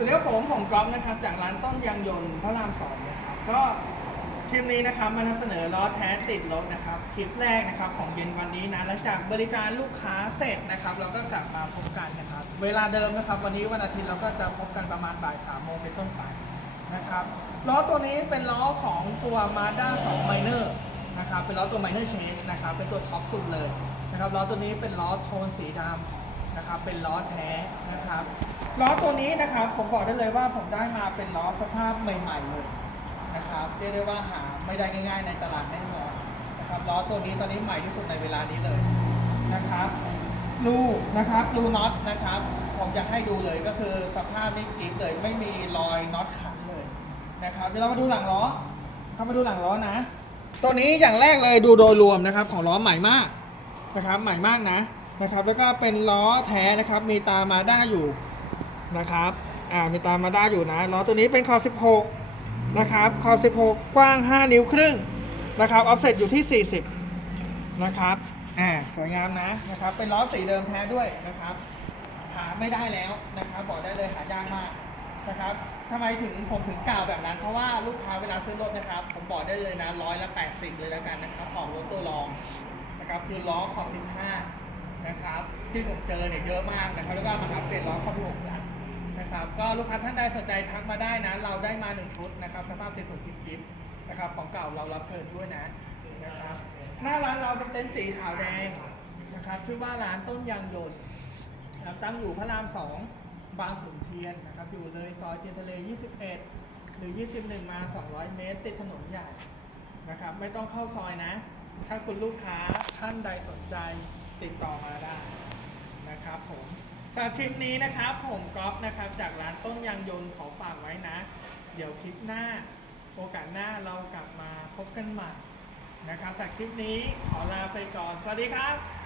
วัสดีครับผมผมก๊อฟนะครับจากร้านต้นยางยนต์พระรามสองนะครับก็คลิปนี้นะครับมานำเสนอล้อแท้ติดรถนะครับคลิปแรกนะครับของเย็นวันนี้นะหลังจากบริการลูกค้าเสร็จนะครับ เราก็กลับมาพบกันนะครับ เวลาเดิมนะครับ วันนี้วันอาทิตย์เราก็จะพบกันประมาณบ่ายสามโมงเป็นต้นไปนะครับล้อตัวนี้เป็นล้อของตัว Mazda 2 Minor นะครับเป็นล้อตัว Minor Change นะครับเป็นตัวท็อปสุดเลยนะครับล้อตัวนี้เป็นล้อโทนสีดำ นะครับเป็นล้อแท้นะครับล้อตัวนี้นะครับผมบอกได้เลยว่าผมได้มาเป็นล้อสภาพใหม่ ๆเลยนะครับเรียกได้ว่าหาไม่ได้ง่าย ๆ ในตลาดแน่นอนนะครับล้อตัวนี้ตอนนี้ใหม่ที่สุดในเวลานี้เลยนะครับรูนะครับรูน็อตนะครับผมอยากให้ดูเลยก็คือสภาพนี่กรี๊ดเลยไม่มีรอยน็อตขันเลยนะครับเดี๋ยวเรามาดูหลังล้อเข้ามาดูหลังล้อนะ ตัวนี้อย่างแรกเลยดูโดยรวมนะครับ ของล้อใหม่มากนะครับใหม่มากนะ นะครับ แล้วก็เป็นล้อแท้นะครับ มีตามาด้าอยู่นะครับ อ่า มีตามาด้าอยู่นะ ล้อตัวนี้เป็นขอบ16 นะครับ ขอบ16 กว้าง 5 นิ้วครึ่งนะครับ ออฟเซ็ตอยู่ที่ 40 นะครับ อ่า สวยงามนะ นะครับ เป็นล้อสีเดิมแท้ด้วยนะครับ หาไม่ได้แล้วนะครับ บอกได้เลยหายากมากนะครับทำไมถึงผมถึงกล่าวแบบนั้น เพราะว่าลูกค้าเวลาซื้อรถนะครับ ผมบอกได้เลยนะร้อยละ80เลยแล้วกันนะครับออกรถตัวรองนะครับ คือล้อขอบ15 นะครับที่ผมเจอเนี่ยเยอะมากนะครับแล้วก็มาอัปเดตล้อขอบ16แล้วนะครับก็ลูกค้าท่านใดสนใจทักมาได้นะ เราได้มาหนึ่งชุดนะครับสภาพสวยๆกิ๊บๆนะครับของเก่าเรารับเทิร์นด้วยนะนะครับหน้าร้านเราเป็นเต็นท์สีขาวแดงนะครับชื่อว่าร้านต้นยางยนต์นะครับตั้งอยู่พระรามสองบางขุนเทียนนะครับอยู่เลยซอยเทียนทะเล 21 หรือ 21 มา 200 เมตร ติดถนนใหญ่นะครับไม่ต้องเข้าซอยนะ ถ้าคุณลูกค้าท่านใดสนใจ ติดต่อมาได้นะครับผมสำหรับคลิปนี้นะครับผมก๊อฟนะครับจากร้านต้มยางยนต์ขอฝากไว้นะ เดี๋ยวคลิปหน้าโอกาสหน้าเรากลับมาพบกันใหม่นะครับสำหรับคลิปนี้ขอลาไปก่อน สวัสดีครับ